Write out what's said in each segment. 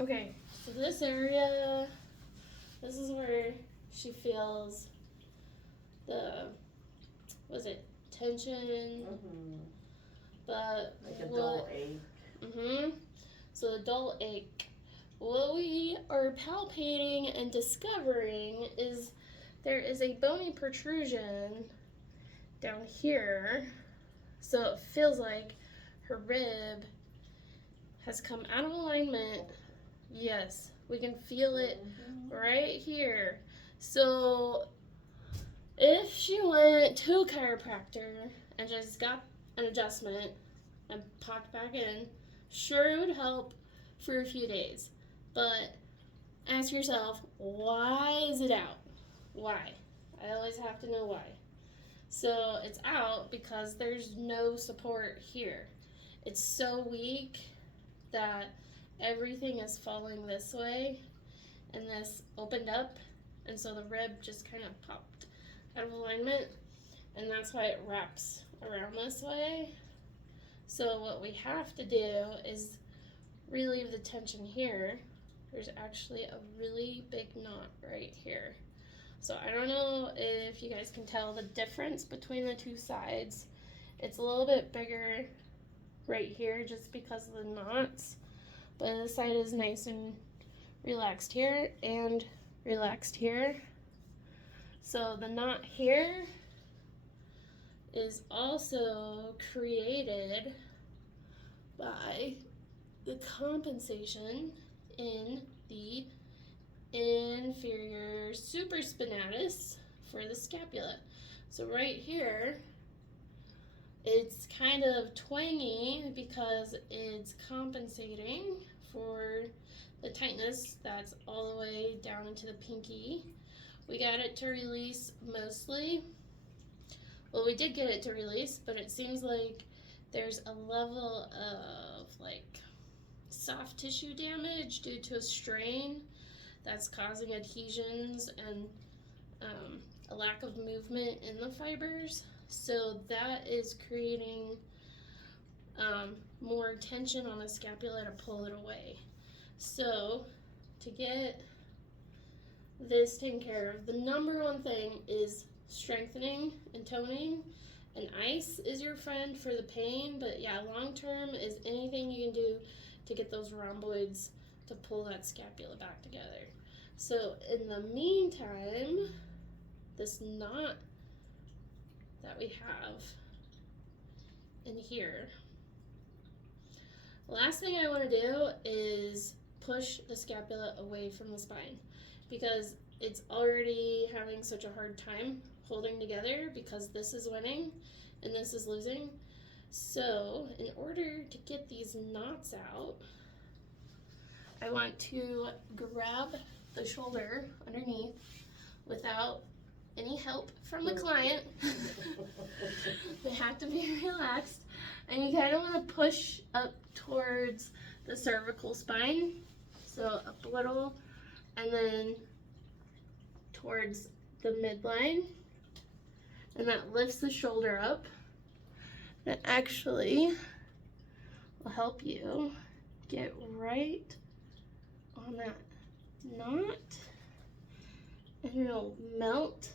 Okay, so this area, this is where she feels the, was it tension? But like a dull ache. So the dull ache. What we are palpating and discovering is there is a bony protrusion down here. So it feels like her rib has come out of alignment. Yes, we can feel it right here. So if she went to a chiropractor and just got an adjustment and popped back in, sure it would help for a few days. But ask yourself, why is it out? Why? I always have to know why. So it's out because there's no support here. It's so weak that everything is falling this way and this opened up, and so the rib just kind of popped out of alignment, and that's why it wraps around this way. So what we have to do is relieve the tension here. There's actually a really big knot right here. So I don't know if you guys can tell the difference between the two sides. It's a little bit bigger right here just because of the knots, but this side is nice and relaxed here and relaxed here. So the knot here is also created by the compensation in the inferior supraspinatus for the scapula. So right here, it's kind of twangy because it's compensating for the tightness that's all the way down into the pinky. We got it to release mostly. Well, we did get it to release, but it seems like there's a level of like soft tissue damage due to a strain that's causing adhesions and a lack of movement in the fibers. So that is creating more tension on the scapula to pull it away. So to get this taken care of, the number one thing is strengthening and toning. And ice is your friend for the pain, but yeah, long term is anything you can do to get those rhomboids to pull that scapula back together. So in the meantime, this knot that we have in here, the last thing I want to do is push the scapula away from the spine because it's already having such a hard time holding together because this is winning and this is losing. So in order to get these knots out, I want to grab the shoulder underneath without any help from the client. They have to be relaxed. And you kind of want to push up towards the cervical spine. So up a little and then towards the midline. And that lifts the shoulder up. That actually will help you get right on that knot. And it'll melt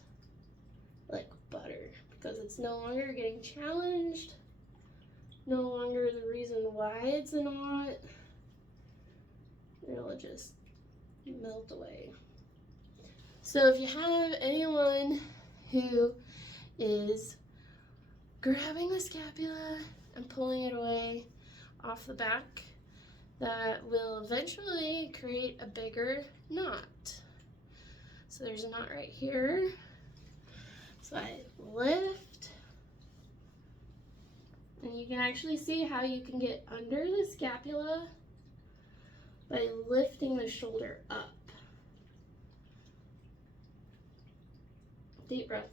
like butter because it's no longer getting challenged, no longer the reason why it's a knot. It'll just melt away. So if you have anyone who is grabbing the scapula and pulling it away off the back, that will eventually create a bigger knot. So there's a knot right here. So I lift, and you can actually see how you can get under the scapula by lifting the shoulder up. Deep breath.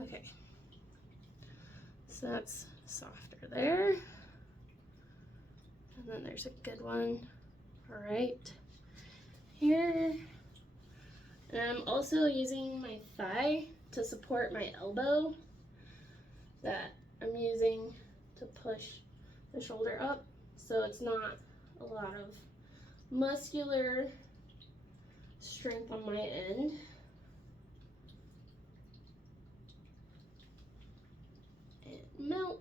Okay, so that's softer there. And then there's a good one right here. And I'm also using my thigh to support my elbow that I'm using to push the shoulder up, so it's not a lot of muscular strength on my end. And melt.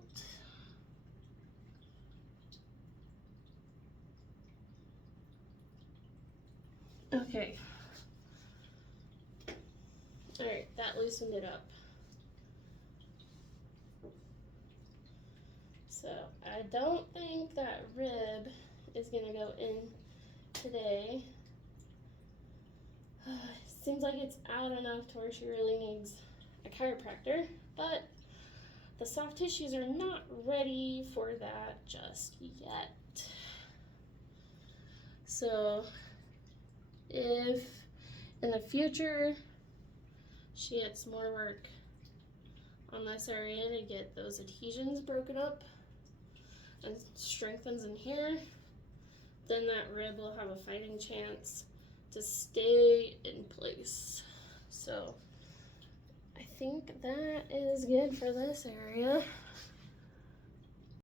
Okay. Alright, that loosened it up. So I don't think that rib is gonna go in today. Seems like it's out enough to where she really needs a chiropractor, but the soft tissues are not ready for that just yet. So if in the future she gets more work on this area to get those adhesions broken up and strengthens in here, then that rib will have a fighting chance to stay in place. So I think that is good for this area.